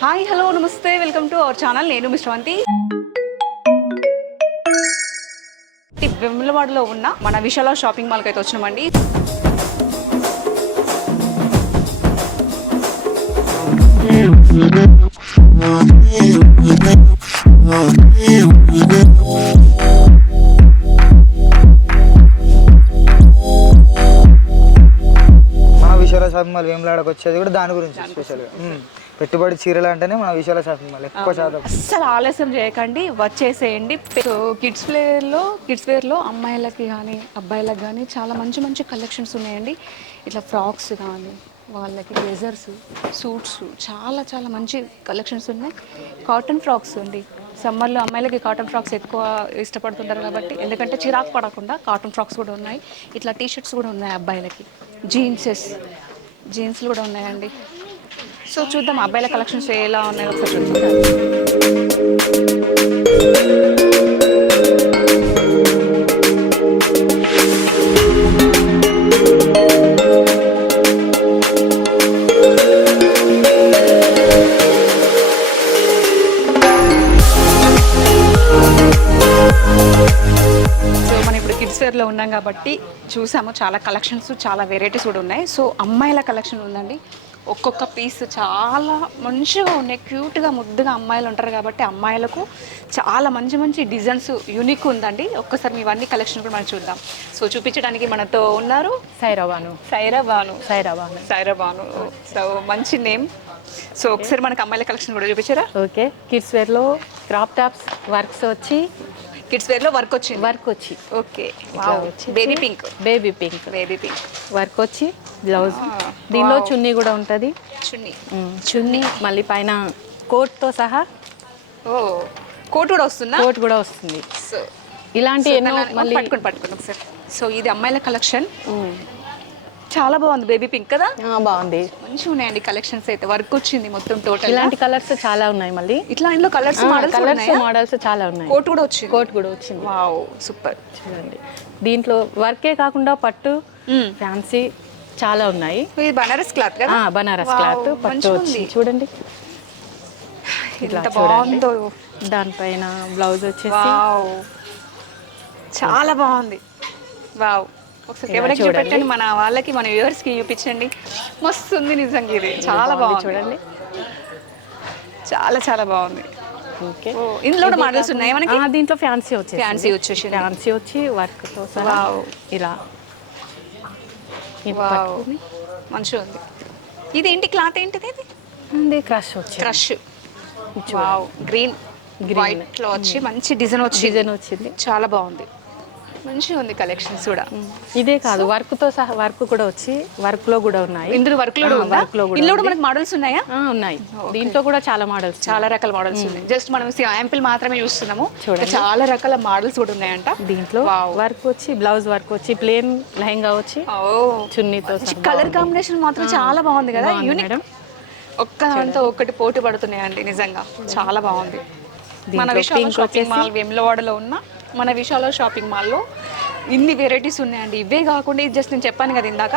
Hi hello నమస్తే welcome to our channel. నేను మిశ్రవంతి వెమ్లవాడలో ఉన్న మన విశాల షాపింగ్ మాల్కి అయితే వచ్చినామండి. మన విశాల షాపింగ్ మాల్ వేములాడకు వచ్చేది కూడా దాని గురించి స్పెషల్గా. పెట్టుబడి చీరలు అంటేనే మన విశాల షాపింగ్ మాల్ ఎక్కువ శాతం. అస్సలు ఆలస్యం చేయకండి వచ్చేసేయండి. సో కిడ్స్ వేర్లో కిడ్స్ వేర్లో అమ్మాయిలకి కానీ అబ్బాయిలకు కానీ చాలా మంచి మంచి కలెక్షన్స్ ఉన్నాయండి. ఇట్లా ఫ్రాక్స్ కానీ వాళ్ళకి బ్లెజర్స్ సూట్స్ చాలా చాలా మంచి కలెక్షన్స్ ఉన్నాయి. కాటన్ ఫ్రాక్స్ ఉంది సమ్మర్లో అమ్మాయిలకి కాటన్ ఫ్రాక్స్ ఎక్కువ ఇష్టపడుతుంటారు కాబట్టి ఎందుకంటే చిరాకు పడకుండా కాటన్ ఫ్రాక్స్ కూడా ఉన్నాయి. ఇట్లా టీ షర్ట్స్ కూడా ఉన్నాయి అబ్బాయిలకి. జీన్సెస్ జీన్స్లు కూడా ఉన్నాయండి. సో చూద్దాం అబ్బాయిల కలెక్షన్స్ ఎలా ఉన్నాయో ఒకసారి చూద్దాం. సో మనం ఇప్పుడు ఉన్నాం కాబట్టి చూసాము చాలా కలెక్షన్స్ చాలా వెరైటీస్ కూడా ఉన్నాయి. సో అమ్మాయిల కలెక్షన్ ఉందండి. ఒక్కొక్క పీస్ చాలా మంచిగా ఉన్నాయి. క్యూట్గా ముద్దుగా అమ్మాయిలు ఉంటారు కాబట్టి అమ్మాయిలకు చాలా మంచి మంచి డిజైన్స్ యూనిక్ ఉందండి. ఒక్కసారి ఇవన్నీ కలెక్షన్ కూడా మనం చూద్దాం. సో చూపించడానికి మనతో ఉన్నారు సైరాబాను సైరా బాను సైరాబాను సైరా బాను సో మంచి నేమ్. సో ఒకసారి మనకి అమ్మాయిల కలెక్షన్ కూడా చూపించారా? ఓకే. కిడ్స్ వేర్లో క్రాప్ టాప్స్ వర్క్స్ వచ్చి కిడ్స్ వేర్లో వర్క్ వచ్చింది. వర్క్ వచ్చి. ఓకే. వచ్చి. Baby pink baby pink baby pink work వచ్చి బ్లౌజ్ దీనిలో చున్నీ కూడా ఉంటుంది. చున్నీ. చున్నీ మళ్ళీ పైన కోట్తో సహా ఓ కోట్ కూడా వస్తుందా? కోట్ కూడా వస్తుంది. సో ఇలాంటి ఎన్నో మళ్ళీ పట్టుకొని పట్టుకొని ఒకసారి. సో ఇది అమ్మాయిల కలెక్షన్. చాలా బాగుంది బేబీ పింక్ కదా? బాగుంది. మంచిగా ఉన్నాయండి కలెక్షన్స్ అయితే వర్క్ వచ్చింది మొత్తం టోటల్ ఇలాంటి కలర్స్ చాలా ఉన్నాయి మళ్ళీ. ఇట్లా ఇందులో కలర్స్ మోడల్స్ కలర్స్ మోడల్స్ చాలా ఉన్నాయి. కోట్ కూడా వచ్చింది. కోట్ కూడా వచ్చింది. Wow super. చూడండి. దీంట్లో వర్కే కాకుండా పట్టు ఫ్యాన్సీ చాలా ఉన్నాయి. ఇది బనారస్ క్లాత్ కదా? బనారస్ క్లాత్ పట్టు వచ్చి. చూడండి. ఇట్లా. బాగుందో. దానిపైన బ్లౌజ్ వచ్చేసి చాలా బాగుంది. వావ్. ఒకసారి ఎవరికి. చూపెట్టండి మన వాళ్ళకి మన వ్యూవర్స్కి చూపించండి. మస్తు ఉంది నిజంగా ఇది. చాలా బాగుంది చూడండి. చాలా చాలా బాగుంది. ఓకే. ఇందులో కూడా మోడల్స్ ఉన్నాయి మనకి? దీంట్లో ఫ్యాన్సీ వచ్చేసి ఫ్యాన్సీ వచ్చేసింది. ఫ్యాన్సీ వచ్చి వర్క్. ఇలా మంచిగా ఉంది ఇది ఏంటి క్లాత్ ఏంటిది ఇది? ఉంది క్రష్ వచ్చి క్రష్. Wow green. Green. వైట్లో వచ్చి మంచి డిజైన్ వచ్చి డిజైన్ వచ్చింది. చాలా బాగుంది. మంచిగా ఉంది కలెక్షన్స్ కూడా. ఇదే కాదు వర్క్తో సహా వర్క్ కూడా వచ్చి వర్క్లో కూడా ఉన్నాయి. ఇందులో వర్క్లో work లో కూడా ఇందులో కూడా ఉంది. మనకి మోడల్స్ ఉన్నాయా? ఉన్నాయి. దీంట్లో కూడా చాలా మోడల్స్ చాలా రకాల మోడల్స్ ఉన్నాయి. జస్ట్ మనం శాంపిల్ మాత్రమే చూస్తున్నాము. చాలా రకాల మోడల్స్ కూడా ఉన్నాయంట. దీంట్లో. వర్క్ వచ్చి బ్లౌజ్ వర్క్ వచ్చి ప్లేన్ లెహంగా వచ్చి ఓ చున్నీతో కలర్ కాంబినేషన్ మాత్రం చాలా బాగుంది కదా. యూనిక్. ఒక్క దాంతో ఒక్కటి పోటీ పడుతున్నాయండి నిజంగా. చాలా బాగుంది. మన pink షాపింగ్ మాల్ వేములవాడలో ఉన్న మన విశాల షాపింగ్ మాల్లో. ఇన్ని వెరైటీస్ ఉన్నాయండి. ఇవే కాకుండా ఇది జస్ట్ నేను చెప్పాను కదా ఇందాక.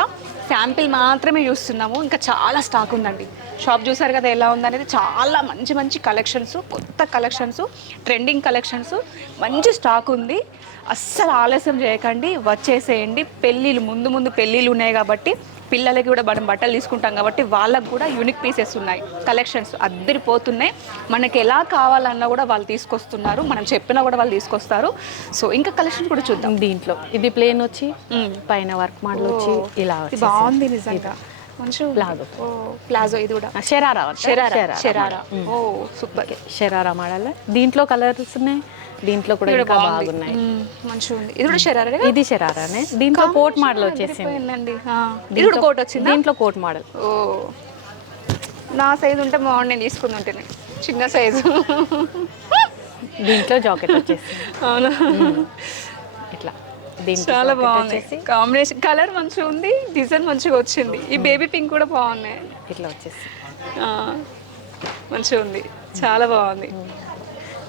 శాంపిల్ మాత్రమే చూస్తున్నాము. ఇంకా చాలా స్టాక్ ఉందండి. షాప్ చూసారు కదా ఎలా ఉందనేది? చాలా మంచి మంచి కలెక్షన్స్ కొత్త కలెక్షన్స్ ట్రెండింగ్ కలెక్షన్స్ మంచి స్టాక్ ఉంది. అస్సలు ఆలస్యం చేయకండి. వచ్చేసేయండి. పెళ్ళిళ్ళు ముందు ముందు పెళ్ళిళ్ళు ఉన్నాయి కాబట్టి పిల్లలకి కూడా మనం బట్టలు తీసుకుంటాం కాబట్టి వాళ్ళకు కూడా యూనిక్ పీసెస్ ఉన్నాయి. కలెక్షన్స్ అద్దరిపోతున్నాయి. మనకి ఎలా కావాలన్నా కూడా వాళ్ళు తీసుకొస్తున్నారు. మనం చెప్పినా కూడా వాళ్ళు తీసుకొస్తారు. సో ఇంకా కలెక్షన్ కూడా చూద్దాం. దీంట్లో ఇది ప్లేన్ వచ్చి. పైన వర్క్ మోడల్ వచ్చి ఇలా. బాగుంది నిజంగా. ప్లాజో. ఇది కూడా. షరారా షెరారా షెరారా. ఓ సూపర్. షరారా మోడల్ దీంట్లో కలర్స్ ఉన్నాయి. దీంట్లో కూడా ఇంకా బాగున్నాయి. మంచిగా ఉంది. ఇది కూడా షెరారా ఇది షరారానే దీంట్లో కోట్ మోడల్ వచ్చేసింది. ఇది కూడా కోట్ వచ్చిందా? దీంట్లో కోట్ మోడల్. ఓ. నా సైజు ఉంటే బాగుంది నేను తీసుకుని ఉంటేనే. చిన్న సైజు. దీంట్లో జాకెట్ వచ్చేసింది. అవును? ఇట్లా. చాలా బాగుంది. వచ్చేసి. కాంబినేషన్ కలర్ మంచిగా ఉంది డిజైన్ మంచిగా వచ్చింది. ఈ బేబీ పింక్ కూడా బాగున్నాయి. ఇట్లా వచ్చేసి మంచిగా ఉంది. చాలా బాగుంది.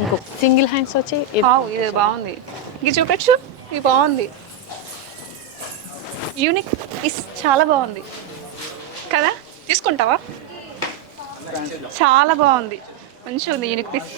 ఇంకో సింగిల్ హ్యాండ్స్ వచ్చి ఇది వావ్, ఇది బాగుంది. ఇది చూపించు ఇది బాగుంది. యూనిక్ ఇస్ చాలా బాగుంది. కదా? తీసుకుంటావా? చాలా బాగుంది. మంచిగా ఉంది యూనిక్ పీస్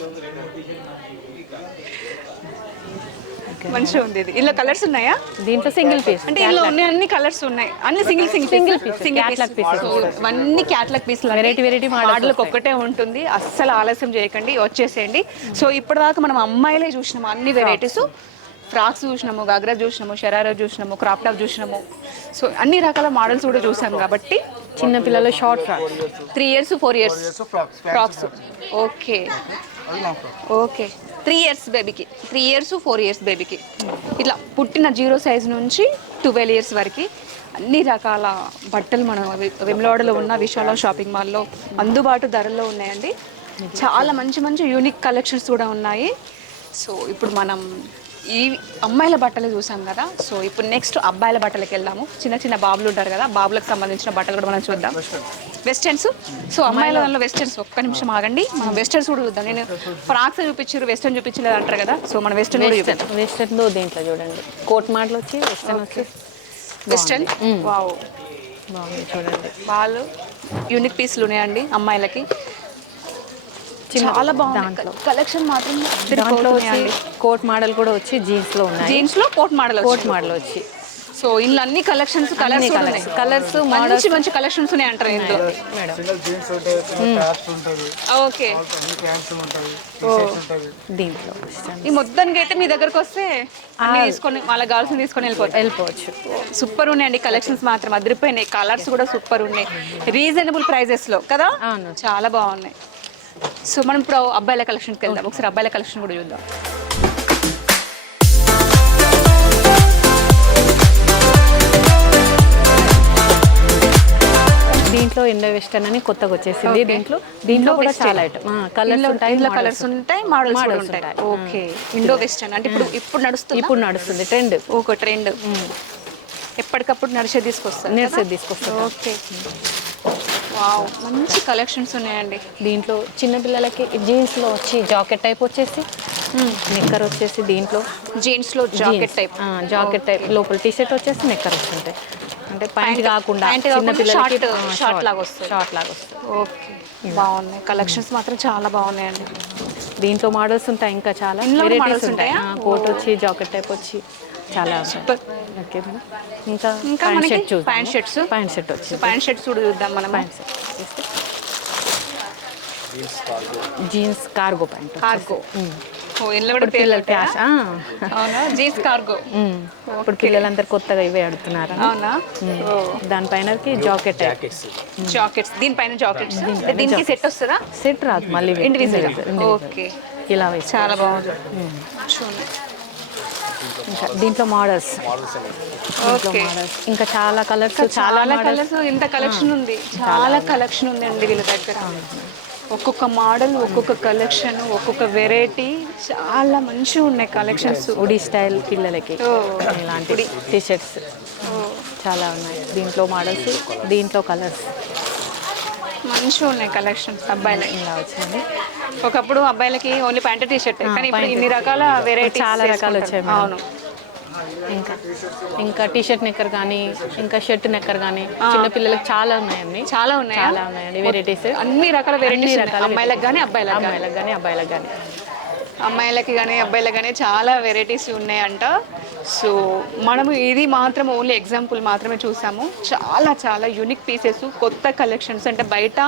మంచిగా ఉంది ఇది ఇందులో కలర్స్ ఉన్నాయా? దీంట్లో సింగిల్ పీస్ అంటే ఇందులో ఉన్నాయి అన్ని కలర్స్ ఉన్నాయి. అన్ని single single Single piece, catalog pieces. అన్ని క్యాట్లాగ్ Variety, variety models మోడల్కి ఒక్కటే ఉంటుంది. అస్సలు ఆలస్యం చేయకండి. వచ్చేసేయండి. సో ఇప్పటిదాకా మనం అమ్మాయిలే చూసినాము అన్ని వెరైటీస్ ఫ్రాక్స్ చూసినాము గాగ్రా చూసినాము షరారా చూసినాము క్రాప్ టాప్ చూసినాము. సో అన్ని రకాల మోడల్స్ కూడా చూసాం కాబట్టి చిన్న పిల్లల short frock three years four years frocks okay okay. Three years బేబీకి త్రీ ఇయర్స్ ఫోర్ ఇయర్స్ బేబీకి ఇట్లా పుట్టిన జీరో సైజ్ నుంచి ట్వెల్వ్ ఇయర్స్ వరకు అన్ని రకాల బట్టలు మనం వెమ్లవాడలో ఉన్న విశాల షాపింగ్ మాల్లో అందుబాటు ధరల్లో ఉన్నాయండి. చాలా మంచి మంచి యూనిక్ కలెక్షన్స్ కూడా ఉన్నాయి. సో ఇప్పుడు మనం ఈ అమ్మాయిల బట్టలు చూసాం కదా సో ఇప్పుడు నెక్స్ట్ అబ్బాయిల బట్టలకి వెళ్దాము. చిన్న చిన్న బాబులు ఉంటారు కదా బాబులకు సంబంధించిన బట్టలు కూడా మనం చూద్దాం. వెస్టర్న్స్ సో అమ్మాయిల దానిలో వెస్టర్న్స్ ఒక్క నిమిషం ఆగండి. మనం వెస్టర్న్స్ కూడా చూద్దాం. నేను ఫ్రాక్స్ చూపించారు వెస్టర్న్ చూపించలేదు అంటారు కదా సో మనం వెస్టర్న్ కూడా వెస్టర్న్ దీంట్లో చూడండి. కోట్ మోడల్ వచ్చి వెస్టర్న్ వచ్చి. వెస్టర్న్ వావ్ చూడండి. వాళ్ళు యూనిక్ పీస్లు ఉన్నాయండి అమ్మాయిలకి. చాలా బాగుంది. కలెక్షన్ మాత్రం దాంట్లో వచ్చి కోట్ మోడల్ కూడా వచ్చి జీన్స్లో ఉన్నాయి. జీన్స్లో కోట్ మోడల్ కోట్ మోడల్ వచ్చి. సో ఇందులో అన్ని కలెక్షన్స్ కలర్స్ colours. Colours, మంచి మంచి కలెక్షన్స్ ఉన్నాయి అంటారు ఇందులో. ఉంటుంది ఓకే. దీంట్లో ఈ మొత్తానికి అయితే మీ దగ్గరకు వస్తే అన్ని తీసుకొని వాళ్ళ గర్ల్స్ తీసుకొని వెళ్ళిపోతారు వెళ్ళిపోవచ్చు. సూపర్ ఉన్నాయండి కలెక్షన్స్ మాత్రం. అదిరిపోయినాయి. కలర్స్ కూడా సూపర్ ఉన్నాయి. రీజనబుల్ ప్రైజెస్లో కదా? అవును. చాలా బాగున్నాయి. సో మనం ఇప్పుడు అబ్బాయిల కలెక్షన్కి వెళ్దాం. ఒకసారి అబ్బాయిల కలెక్షన్ కూడా చూద్దాం. దీంట్లో ఇండో వెస్టర్న్ అని కొత్తగా వచ్చేసింది. దీంట్లో దీంట్లో కూడా చాలా ఐటమ్ కలర్స్ ఉంటాయి ఇందులో కలర్స్ ఉంటాయి. మోడల్స్ కూడా ఉంటాయి. ఓకే. Indo western. అంటే ఇప్పుడు ఇప్పుడు నడుస్తుంది? ఇప్పుడు నడుస్తుంది ట్రెండ్ ఒక ట్రెండ్ ఎప్పటికప్పుడు నడిచే తీసుకొస్తారు నేర్సేది తీసుకొస్తాం ఓకే. వావ్ మంచి కలెక్షన్స్ ఉన్నాయండి. దీంట్లో చిన్న పిల్లలకి జీన్స్లో వచ్చి జాకెట్ టైప్ వచ్చేసి నిక్కర్ వచ్చేసి దీంట్లో. జీన్స్లో జాకెట్ టైప్. Jacket type. లోపల టీ షర్ట్ వచ్చేసి నిక్కర్ వస్తుంటాయి అంటే ప్యాంట్ కాకుండా short- short లాగా వస్తుంది. షార్ట్ లాగా వస్తుంది. ఓకే బాగున్నాయి. కలెక్షన్స్ మాత్రం చాలా బాగున్నాయండి. దీంట్లో మోడల్స్ ఉంటాయి ఇంకా చాలా. వెరైటీస్ ఉంటాయి. ఉంటాయా? కోట్ వచ్చి జాకెట్ టైప్ వచ్చి. చాలా. ఓకే మేడం ఇంకా ఇంకా ప్యాంట్ మనకి షర్ట్స్. ప్యాంట్ షర్ట్ వచ్చి ప్యాంట్ షర్ట్స్ కూడా చూద్దాం మనం pant shirt. Jeans cargo pant cargo jeans cargo ఇప్పుడు పిల్లలందరూ కొత్తగా ఇవే ఆడుతున్నారు? అవునా? దానిపైనకి జాకెట్ టైప్. జాకెట్స్. దీనిపైన జాకెట్స్ దీనికి సెట్ వస్తుందా? సెట్ రాదు మళ్ళీ ఇండివిజువల్ ఓకే ఇలా చాలా బాగుంది. ఇంకా దీంట్లో మోడల్స్ మోడల్స్ ఇంకా చాలా కలర్స్ చాలా కలర్స్ ఇంత కలెక్షన్ ఉంది. చాలా కలెక్షన్ ఉందండి వీళ్ళ దగ్గర. ఒక్కొక్క మోడల్ ఒక్కొక్క కలెక్షన్ ఒక్కొక్క వెరైటీ చాలా మంచిగా ఉన్నాయి కలెక్షన్స్ ఉడి స్టైల్ పిల్లలకి. ఇలాంటి టీ షర్ట్స్ చాలా ఉన్నాయి. దీంట్లో మోడల్స్ దీంట్లో కలర్స్ మంచిగా ఉన్నాయి కలెక్షన్స్ అబ్బాయిలకి. ఇలా వచ్చాయి ఒకప్పుడు అబ్బాయిలకి ఓన్లీ ప్యాంట్ టీ షర్ట్ కానీ ఇప్పుడు ఇన్ని రకాల వెరైటీ చాలా రకాలు వచ్చాయి. అవును. ఇంకా ఇంకా టీ షర్ట్ నెక్కర్ కానీ ఇంకా షర్ట్ నెక్కర్ కానీ చిన్న పిల్లలకి చాలా ఉన్నాయండి. చాలా ఉన్నాయి? చాలా ఉన్నాయండి వెరైటీస్ అన్ని రకాల వెరైటీస్ రకాల అమ్మాయిలకు కానీ అబ్బాయిలకు అమ్మాయిలకు కానీ అబ్బాయిలకు కానీ అమ్మాయిలకి కానీ అబ్బాయిలకి కానీ చాలా వెరైటీస్ ఉన్నాయంట. సో మనము ఇది మాత్రం ఓన్లీ ఎగ్జాంపుల్ మాత్రమే చూసాము. చాలా చాలా యూనిక్ పీసెస్ కొత్త కలెక్షన్స్ అంటే బయట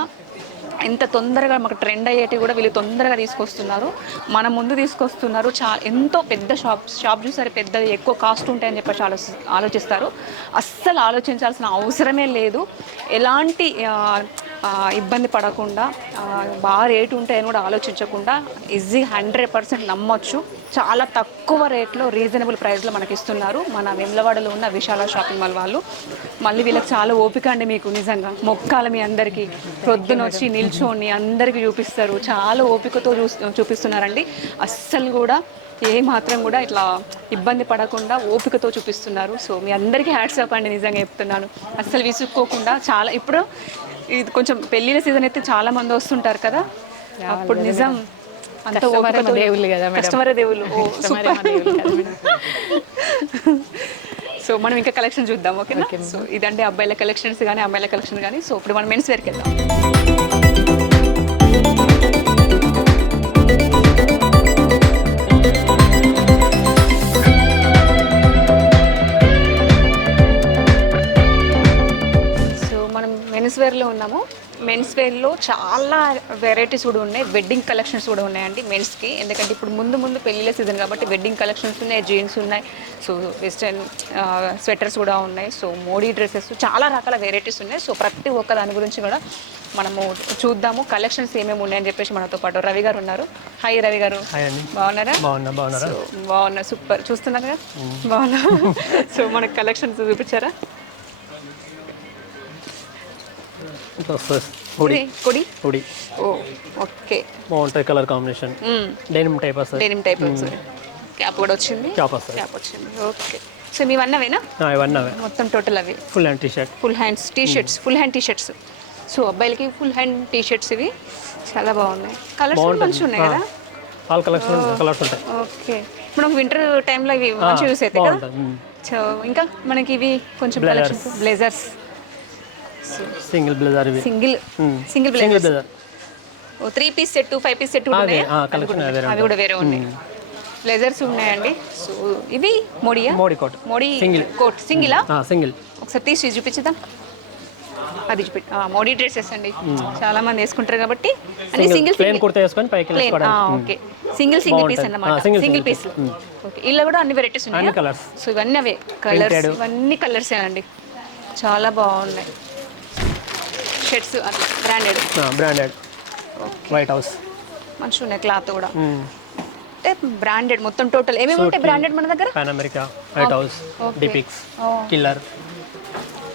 ఎంత తొందరగా మాకు ట్రెండ్ అయ్యేటివి కూడా వీళ్ళు తొందరగా తీసుకొస్తున్నారు. మన ముందు తీసుకొస్తున్నారు. చా ఎంతో పెద్ద షాప్ షాప్ చూసారు పెద్దది ఎక్కువ కాస్ట్ ఉంటాయని చెప్పేసి ఆలో ఆలోచిస్తారు. అస్సలు ఆలోచించాల్సిన అవసరమే లేదు. ఎలాంటి ఇబ్బంది పడకుండా బాగా రేటు ఉంటాయని కూడా ఆలోచించకుండా ఈజీ హండ్రెడ్ పర్సెంట్ నమ్మొచ్చు. చాలా తక్కువ రేట్లో రీజనబుల్ ప్రైస్లో మనకి ఇస్తున్నారు. మన వెమ్లవాడలో ఉన్న విశాల షాపింగ్ మాల్ వాళ్ళు. మళ్ళీ వీళ్ళకి చాలా ఓపిక అండి మీకు నిజంగా. మొక్కాల మీ అందరికీ. ప్రొద్దున వచ్చి నిల్చొని అందరికీ చూపిస్తారు. చాలా ఓపికతో చూ చూపిస్తున్నారండి. అస్సలు కూడా ఏ మాత్రం కూడా ఇట్లా ఇబ్బంది పడకుండా ఓపికతో చూపిస్తున్నారు. సో మీ అందరికీ హ్యాట్స్ అప్ అండి నిజంగా చెప్తున్నాను. అస్సలు విసుక్కోకుండా చాలా ఇప్పుడు ఇది కొంచెం పెళ్ళిళ్ళ సీజన్ అయితే చాలా మంది వస్తుంటారు కదా. అప్పుడు నిజం. అంత దేవుళ్ళు కదా. కస్టమరే దేవుళ్ళు. సో మనం ఇంకా కలెక్షన్ చూద్దాం ఓకేనా? సో ఇదండి అబ్బాయిల కలెక్షన్స్ కానీ అమ్మాయిల కలెక్షన్ కానీ. సో ఇప్పుడు మనం మెన్స్ వేర్కి వెళ్దాం. మెన్స్ వేర్లో చాలా వెరైటీస్ కూడా ఉన్నాయి. వెడ్డింగ్ కలెక్షన్స్ కూడా ఉన్నాయండి మెన్స్కి ఎందుకంటే ఇప్పుడు ముందు ముందు పెళ్ళిళ్ళ సీజన్ కాబట్టి వెడ్డింగ్ కలెక్షన్స్ ఉన్నాయి జీన్స్ ఉన్నాయి. సో వెస్టర్న్ స్వెటర్స్ కూడా ఉన్నాయి. సో మోడీ డ్రెస్సెస్ చాలా రకాల వెరైటీస్ ఉన్నాయి. సో ప్రతి ఒక్క దాని గురించి కూడా మనము చూద్దాము. కలెక్షన్స్ ఏమేమి ఉన్నాయని చెప్పేసి మనతో పాటు రవి గారు ఉన్నారు. హాయ్ రవి గారు. బాగున్నారా? బాగున్నా సూపర్ చూస్తున్నారు కదా బాగున్నా. సో మనకు కలెక్షన్స్ చూపించారా? హుడీ ఓ ఓకే. బాగుంటుంది కలర్ కాంబినేషన్. డెనిమ్ టైప్ వస్తుంది డెనిమ్ టైప్ వస్తుంది క్యాప్ కూడా వచ్చింది? క్యాప్ వస్తుంది క్యాప్ వచ్చింది. ఓకే. సో మీ అన్నవేనా ఇవన్నీ అవే మొత్తం టోటల్ అవి. Full hand T shirt full hands T shirts full hand T shirts so అబ్బాయిలకి ఫుల్ హ్యాండ్ టీ షర్ట్స్ ఇవి చాలా బాగున్నాయి. కలర్స్ మంచిగా ఉన్నాయి కదా? ఆల్ కలెక్షన్ కలర్స్ ఉంటాయి. ఓకే. ఇప్పుడు వింటర్ టైంలో ఇవి మంచిగా యూస్ అవుతాయి కదా. సో ఇంకా మనకి ఇవి కొంచెం బ్లేజర్స్ సింగిల్ బ్లెజర్ ఇవి. Single. Single single blazers blazer ఓ three piece set five piece set ఉన్నాయి? ఆ, కలెక్షన్ అదే అవి కూడా వేరే ఉన్నాయి. బ్లేజర్స్ ఉన్నాయండి. సో ఇవి మోడియా? Modi coat. Modi Single. Coat. సింగిలా single ఒకసారి తీసి చూపించుదాం. అది చూపి మోడీ డ్రెస్సెస్ అండి. చాలా మంది వేసుకుంటారు కాబట్టి అన్ని సింగిల్ ప్లేన్ కుర్తా వేసుకొని పైకి ప్లేన్ వేసుకోవడం ఓకే. Single single piece. అన్నమాట. ఆ, single, single single piece okay. ఇలా కూడా అన్ని వెరైటీస్ ఉన్నాయి? అన్ని కలర్స్ సో ఇవన్నీ అవే. కలర్స్ ఇవన్నీ కలర్స్ అండి. చాలా బాగున్నాయి. Shirts branded. Branded. White House మంచిగా ఉన్నాయి క్లాత్ కూడా. అంటే బ్రాండెడ్ మొత్తం టోటల్. ఏమేమి ఉంటాయి బ్రాండెడ్ మన దగ్గర? పాన్ అమెరికా వైట్ హౌస్ డిపిక్స్ కిల్లర్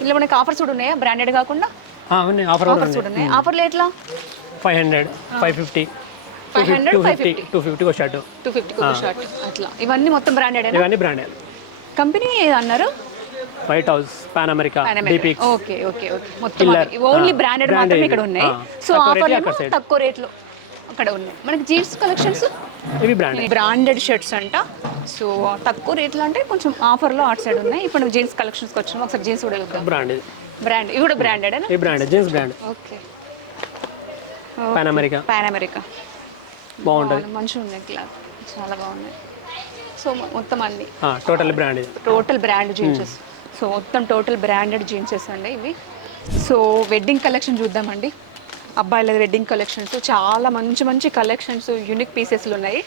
ఇలా మనకి ఆఫర్స్ కూడా ఉన్నాయా? బ్రాండెడ్ కాకుండా? అవన్నీ ఆఫర్ ఆఫర్స్ కూడా ఉన్నాయి. ఆఫర్లు ఎట్లా? Five hundred five fifty five hundred five fifty two fifty ఒక షర్ట్ టూ ఫిఫ్టీ షర్ట్ అట్లా. ఇవన్నీ మొత్తం బ్రాండెడ్ ఇవన్నీ బ్రాండెడ్. కంపెనీ అన్నారు? వైట్ హౌస్ పాన్ అమెరికా డిపిక్స్ ఓకే ఓకే ఓకే మొత్తం ఓన్లీ బ్రాండెడ్ మాత్రమే ఇక్కడ ఉన్నాయి సో ఆఫర్ తక్కువ రేట్లో అక్కడ ఉన్నాయి. మనకి జీన్స్ కలెక్షన్స్ ఇవి బ్రాండెడ్ బ్రాండెడ్ షర్ట్స్ అంట. సో తక్కువ రేట్లో అంటే కొంచెం ఆఫర్లో అటు సైడ్ ఉన్నాయి. ఇప్పుడు జీన్స్ కలెక్షన్స్కి వచ్చినాం ఒకసారి జీన్స్ కూడా చూద్దాం. బ్రాండ్ ఇది బ్రాండ్ ఇవి కూడా బ్రాండెడ్ ఈ brand jeans brand okay Pan America Pan America బాగుంటుంది. మంచిగా ఉన్నాయి క్లాత్ చాలా బాగున్నాయి సో మొత్తం అన్ని. Total brand total brand jeanses so మొత్తం టోటల్ బ్రాండెడ్ జీన్సెస్ అండి ఇవి. సో వెడ్డింగ్ కలెక్షన్ చూద్దామండి. అబ్బాయిల వెడ్డింగ్ కలెక్షన్స్ చాలా మంచి మంచి కలెక్షన్స్ యూనిక్ పీసెస్లు ఉన్నాయి.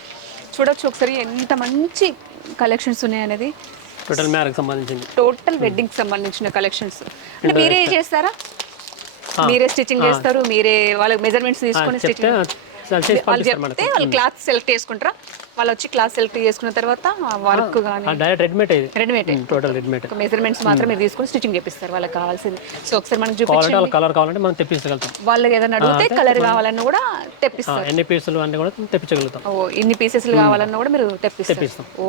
చూడొచ్చు ఒకసారి ఎంత మంచి కలెక్షన్స్ ఉన్నాయి అనేది. టోటల్ మ్యారేజ్ సంబంధించింది. టోటల్ వెడ్డింగ్ సంబంధించిన కలెక్షన్స్ అంటే మీరే చేస్తారా? మీరే స్టిచ్చింగ్ చేస్తారు మీరే వాళ్ళ మెజర్మెంట్స్ తీసుకొని చెప్తే స్టిచ్చింగ్ వాళ్ళు చెప్తే వాళ్ళు క్లాత్ సెలెక్ట్ చేసుకుంటారా? వాళ్ళు వచ్చి క్లాత్ సెలెక్ట్ చేసుకున్న తర్వాత వర్క్ కానీ direct readymade readymade. Total readymade. Measurements మాత్రం మీరు తీసుకొని స్టిచ్చింగ్ చేపిస్తారు వాళ్ళకి కావాల్సింది. సో ఒకసారి మనకి చూపించి కావాలంటే వాళ్ళ కలర్ కావాలంటే మనం తెప్పించగలుగుతాం. వాళ్ళకి ఏదైనా అడిగితే కలర్ కావాలన్నా కూడా తెప్పిస్తారు. ఎన్ని పీసులు అన్నీ కూడా తెప్పించగలుగుతాం. ఓ ఇన్ని పీసెస్లు కావాలన్నా కూడా మీరు తెప్పిస్తారు. తెప్పిస్తాం. ఓ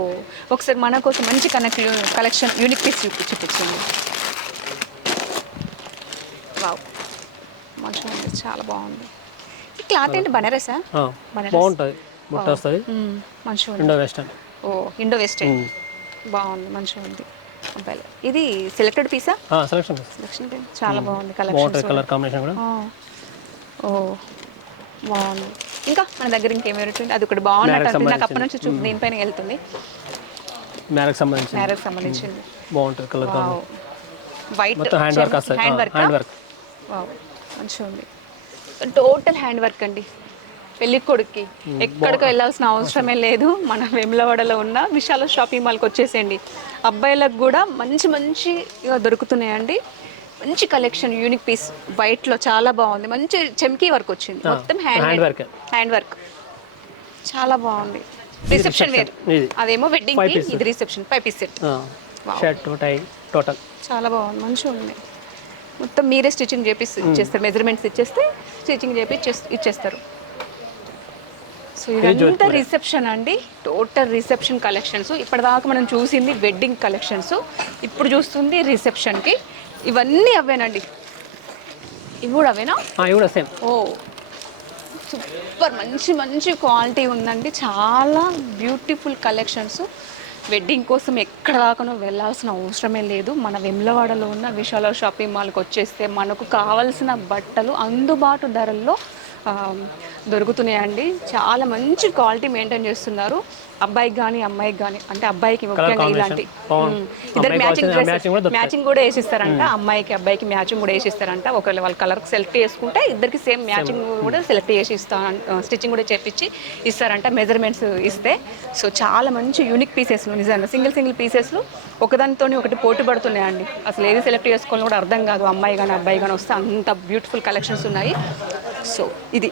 ఒకసారి మన కోసం మంచి కనెక్ట్ కలెక్షన్ యూనిక్ పీస్ చూపి చూపించండి. వావ్. మంచిగా చాలా బాగుంది. క్లాత్ ఏంటి? బనారసా? బాగుంటుంది. బుట్ట వస్తుంది మంచిగా ఇండో వెస్టర్న్. ఓ ఇండో వెస్టర్న్. బాగుంది మంచిగా ఉంది. ఇది సెలెక్టెడ్ పీసా సెలెక్షన్ సెలెక్షన్ చాలా బాగుంది కలెక్షన్ బాగుంటుంది కలర్ కాంబినేషన్ కూడా. ఓ బాగుంది. ఇంకా మన దగ్గర ఇంకేం ఉంటుంది అది ఒకటి బాగున్నట్టు అనిపించింది నాకు అప్పటి నుంచి చూ దీనిపైన వెళ్తుంది. మ్యారేజ్ సంబంధించింది. మ్యారేజ్ సంబంధించింది. బాగుంటుంది colour white hand work hand work hand work wow మంచిగా ఉంది. టోటల్ హ్యాండ్ వర్క్ అండి. పెళ్ళి కొడుక్కి. ఎక్కడికి వెళ్ళాల్సిన అవసరమే లేదు. మన వెమ్లవాడలో ఉన్న విశాల షాపింగ్ మాల్కి వచ్చేసేయండి. అబ్బాయిలకు కూడా మంచి మంచి దొరుకుతున్నాయండి. మంచి కలెక్షన్ యూనిక్ పీస్. వైట్లో చాలా బాగుంది. మంచి చెమ్కీ వర్క్ వచ్చింది. మొత్తం హ్యాండ్ వర్క్. హ్యాండ్ వర్క్ చాలా బాగుంది. Reception wear. అదేమో వెడ్డింగ్కి ఇది reception. Five piece set. Shirt tie total. చాలా బాగుంది. మంచిగా ఉంది. మొత్తం మీరే స్టిచ్చింగ్ చేపిస్తే ఇచ్చేస్తారు. మెజర్మెంట్స్ ఇచ్చేస్తే స్టిచ్చింగ్ చేపి ఇచ్చేస్- ఇచ్చేస్తారు. సో ఇదంతా రిసెప్షన్ అండి. Total reception collections. ఇప్పటిదాకా మనం చూసింది వెడ్డింగ్ కలెక్షన్స్. ఇప్పుడు చూస్తుంది రిసెప్షన్కి. ఇవన్నీ అవేనండి. ఇవి కూడా అవేనా? కూడా సేమ్. ఓ సూపర్. మంచి మంచి క్వాలిటీ ఉందండి. చాలా బ్యూటిఫుల్ కలెక్షన్స్. వెడ్డింగ్ కోసం ఎక్కడ దాకానో వెళ్ళాల్సిన అవసరమే లేదు. మన వెమ్లవాడలో ఉన్న విశాల షాపింగ్ మాల్కి వచ్చేస్తే మనకు కావాల్సిన బట్టలు అందుబాటు ధరల్లో దొరుకుతున్నాయండి. చాలా మంచి క్వాలిటీ మెయింటైన్ చేస్తున్నారు. అబ్బాయికి కానీ అమ్మాయికి కానీ అంటే అబ్బాయికి ముఖ్యంగా ఇలాంటి. ఇద్దరు మ్యాచింగ్ డ్రెస్. మ్యాచింగ్ కూడా వేసిస్తారంట. అమ్మాయికి అబ్బాయికి మ్యాచింగ్ కూడా వేసిస్తారంట. ఒకవేళ వాళ్ళ కలర్ సెలెక్ట్ చేసుకుంటే ఇద్దరికి సేమ్ మ్యాచింగ్ కూడా సెలెక్ట్ చేసి ఇస్తా స్టిచ్చింగ్ కూడా చేపించి ఇస్తారంట. మెజర్మెంట్స్ ఇస్తే. సో చాలా మంచి యూనిక్ పీసెస్లు నిజంగా సింగిల్ సింగిల్ పీసెస్లు ఒకదానితో ఒకటి పోటీ పడుతున్నాయండి. అసలు ఏది సెలెక్ట్ చేసుకోవాలో కూడా అర్థం కాదు. అమ్మాయి కానీ అబ్బాయి కానీ వస్తే అంత బ్యూటిఫుల్ కలెక్షన్స్ ఉన్నాయి. సో ఇది